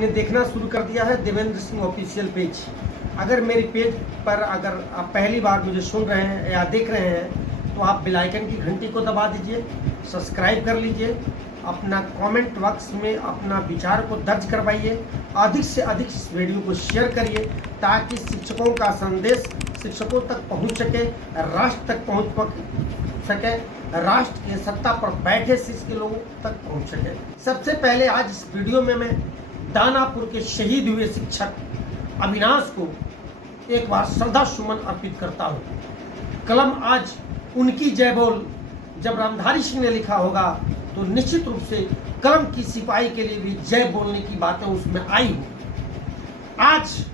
आपने देखना शुरू कर दिया है देवेंद्र सिंह ऑफिशियल पेज। अगर मेरी पेज पर अगर आप पहली बार मुझे सुन रहे हैं या देख रहे हैं तो आप बेल आइकन की घंटी को दबा दीजिए, सब्सक्राइब कर लीजिए, अपना कमेंट बॉक्स में अपना विचार को दर्ज करवाइए, अधिक से अधिक इस वीडियो को शेयर करिए ताकि शिक्षकों का संदेश शिक्षकों तक पहुंच सके, राष्ट्र तक पहुंच सके, राष्ट्र के सत्ता पर बैठे शीर्ष के लोगों तक पहुंच सके। सबसे पहले आज इस वीडियो में मैं दानापुर के शहीद हुए शिक्षक अविनाश को एक बार श्रद्धा सुमन अर्पित करता हूँ। कलम आज उनकी जय बोल जब रामधारी सिंह ने लिखा होगा तो निश्चित रूप से कलम की सिपाही के लिए भी जय बोलने की बातें उसमें आई हो। आज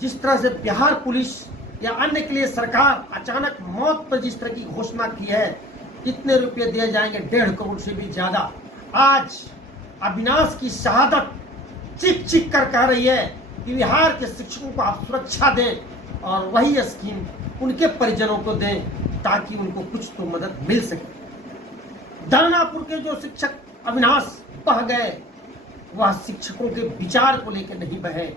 जिस तरह से बिहार पुलिस या अन्य के लिए सरकार अचानक मौत पर जिस तरह की घोषणा की है, कितने रुपए दिए जाएंगे 1.5 करोड़ से भी ज्यादा, आज अविनाश की शहादत चीख चीख कर कह रही है कि बिहार के शिक्षकों को आप सुरक्षा दें और वही स्कीम उनके परिजनों को दें ताकि उनको कुछ तो मदद मिल सके। दानापुर के जो शिक्षक अविनाश बह गए वह शिक्षकों के विचार को लेकर नहीं बहे।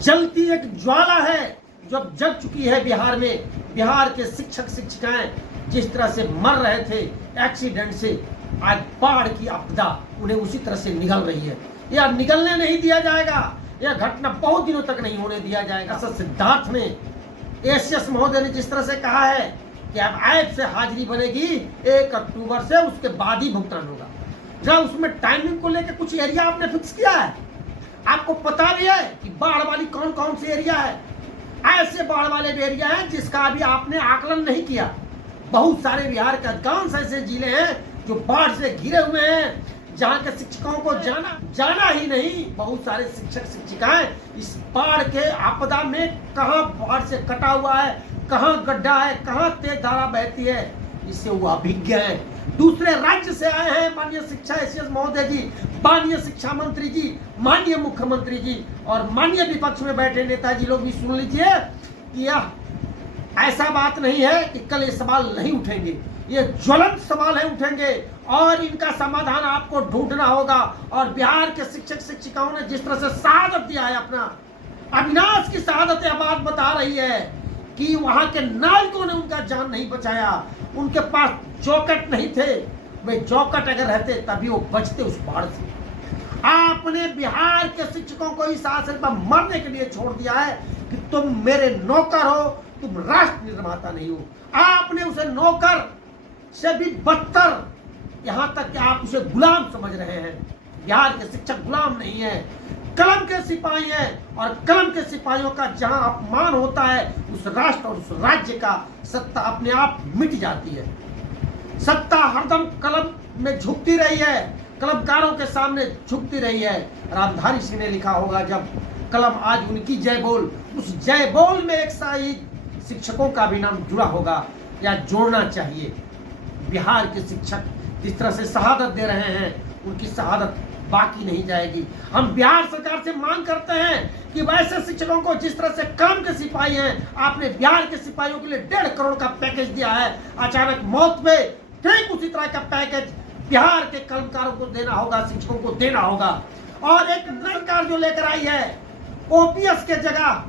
जलती एक ज्वाला है जो जल चुकी है बिहार में। बिहार के शिक्षक शिक्षिकाएं जिस तरह से मर रहे थे एक्सीडेंट से, आज बाढ़ की आपदा उन्हें उसी तरह से निगल रही है। यह निगलने नहीं दिया जाएगा, यह घटना बहुत दिनों तक नहीं होने दिया जाएगा। सिद्धार्थ ने एसीएस महोदय ने जिस तरह से कहा है कि अब ऐप से हाजिरी बनेगी 1 अक्टूबर से, उसके बाद ही भुगतान होगा। जब उसमें टाइमिंग को लेकर कुछ एरिया आपने फिक्स किया है, आपको पता भी है कि बाढ़ वाली कौन कौन सी एरिया है। ऐसे बाढ़ वाले भी एरिया है जिसका अभी आपने आकलन नहीं किया। बहुत सारे बिहार के अधिकांश ऐसे जिले हैं जो बाढ़ से घिरे हुए हैं, जहाँ के शिक्षकों को जाना ही नहीं। बहुत सारे शिक्षक शिक्षिकाएं इस बाढ़ के आपदा में कहाँ बाढ़ से कटा हुआ है, कहाँ गड्ढा है, कहाँ तेज धारा बहती है, इससे वो अभिज्ञ हैं। दूसरे राज्य से आए हैं माननीय शिक्षा एसीएस महोदय जी, माननीय शिक्षा मंत्री जी, माननीय मुख्यमंत्री जी और माननीय विपक्ष में बैठे नेताजी लोग भी सुन लीजिए कि यह ऐसा बात नहीं है कि कल ये सवाल नहीं उठेंगे, ये ज्वलंत सवाल है उठेंगे और इनका समाधान आपको ढूंढना होगा। और बिहार के शिक्षक शिक्षिकाओं ने जिस तरह से शहादत दिया है, अपना अविनाश की शहादत यह बात बता रही है कि वहां के नायकों ने उनका जान नहीं बचाया, उनके पास चौकट नहीं थे। वे चौकट अगर रहते तभी वो बचते उस बाढ़ से। आपने बिहार के शिक्षकों को इस आशय पर मरने के लिए छोड़ दिया है कि तुम मेरे नौकर हो, तुम राष्ट्र निर्माता नहीं हो। आपने उसे नौकर से भी बदतर, यहां तक कि आप उसे गुलाम समझ रहे हैं। बिहार के शिक्षक गुलाम नहीं है, कलम के सिपाही हैं और कलम के सिपाहियों का जहां अपमान होता है उस राष्ट्र और उस राज्य का सत्ता अपने आप मिट जाती है। सत्ता हरदम कलम में झुकती रही है, कलमकारों के सामने झुकती रही है। रामधारी सिंह ने लिखा होगा जब कलम आज उनकी जय बोल, उस जय बोल में एक शहीद शिक्षकों का भी नाम जुड़ा होगा या जोड़ना चाहिए। बिहार के शिक्षक जिस तरह से शहादत दे रहे हैं उनकी शहादत बाकी नहीं जाएगी। हम बिहार सरकार से मांग करते हैं कि वैसे शिक्षकों को जिस तरह से कलम के सिपाही हैं, आपने बिहार के सिपाहियों के लिए 1.5 करोड़ का पैकेज दिया है अचानक मौत पे, ठीक उसी तरह का पैकेज बिहार के कलमकारों को देना होगा, शिक्षकों को देना होगा। और एक नई सरकार जो लेकर आई है, ओपीएस के जगह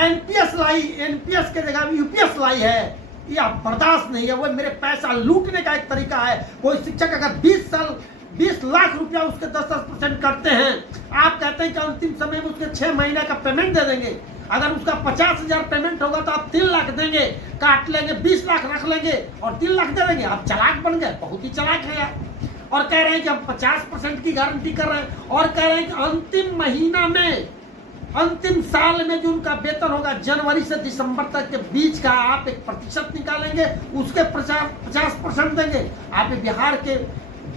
एनपीएस लाई, एनपीएस के जगह यूपीएस लाई है, यह बर्दाश्त नहीं है। वो मेरे पैसा लूटने का एक तरीका है। कोई शिक्षक अगर 20 लाख रुपया उसके 10% करते हैं, आप कहते हैं कि अंतिम समय में उसके 6 महीने का पेमेंट दे देंगे। अगर उसका 50,000 पेमेंट होगा तो आप 3 लाख देंगे, काट लेंगे, 20 लाख रख लेंगे और 3 लाख दे देंगे। आप चालाक बन गए, बहुत ही चालाक है यार। और कह रहे हैं कि हम 50% की गारंटी कर रहे हैं और कह रहे हैं कि अंतिम महीना में, अंतिम साल में जो उनका वेतन होगा जनवरी से दिसंबर तक के बीच का आप एक प्रतिशत निकालेंगे, उसके 50% देंगे। आप बिहार के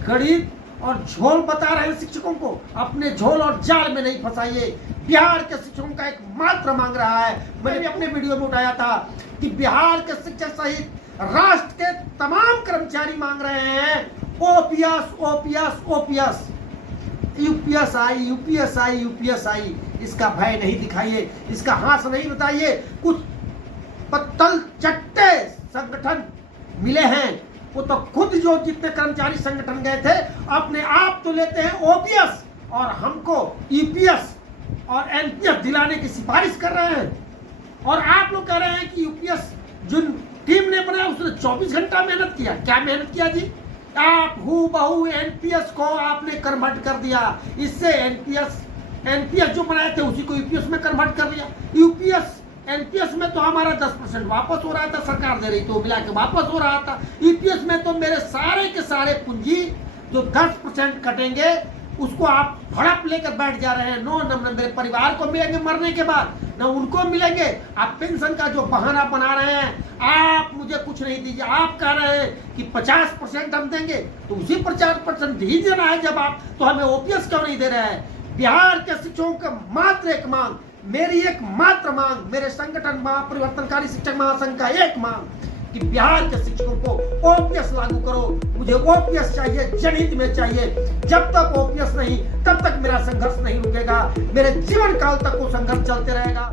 गरीब और झोल बता रहे हैं शिक्षकों को, अपने झोल और जाल में नहीं फंसाइए। बिहार के शिक्षकों का एक मात्र मांग रहा है, मैंने भी अपने वीडियो में उठाया था कि बिहार के शिक्षक सहित राष्ट्र के तमाम कर्मचारी मांग रहे हैं ओपीएस ओपीएस ओपीएस, यूपीएस आई। इसका भय नहीं दिखाइए, इसका हाथ नहीं बताइए। कुछ पत्तल चट्टे संगठन मिले हैं, वो तो खुद जो जितने कर्मचारी संगठन गए थे अपने आप तो लेते हैं ओपीएस और हमको ईपीएस और एनपीएस दिलाने की सिफारिश कर रहे हैं। और आप लोग कह रहे हैं कि यूपीएस जो टीम ने बनाया उसने 24 घंटा मेहनत किया। क्या मेहनत किया जी? आप हूबहू एनपीएस को आपने कन्वर्ट कर दिया। इससे एनपीएस जो बनाए थे उसी को यूपीएस में कन्वर्ट कर लिया। एनपीएस में तो हमारा 10% वापस हो रहा था, सरकार दे रही तो मिला के वापस हो रहा था। यूपीएस में तो मेरे सारे के सारे पूंजी जो 10% कटेंगे उसको आप हड़प लेकर बैठ जा रहे हैं। न मेरे परिवार को मिलेंगे मरने के बाद, न उनको मिलेंगे। आप पेंशन का जो बहाना बना रहे हैं, आप मुझे कुछ नहीं दीजिए। आप कह रहे हैं कि 50% हम देंगे, तो उसी 50% ही देना है। जब आप तो हमें ओपीएस क्यों नहीं दे रहे हैं? बिहार के शिक्षकों का मात्र एक मांग, मेरी एक मात्र मांग, मेरे संगठन परिवर्तनकारी शिक्षक महासंघ का एक मांग कि बिहार के शिक्षकों को ओपीएस लागू करो। मुझे ओपीएस चाहिए, जनहित में चाहिए। जब तक ओपीएस नहीं तब तक मेरा संघर्ष नहीं रुकेगा। मेरे जीवन काल तक वो संघर्ष चलते रहेगा।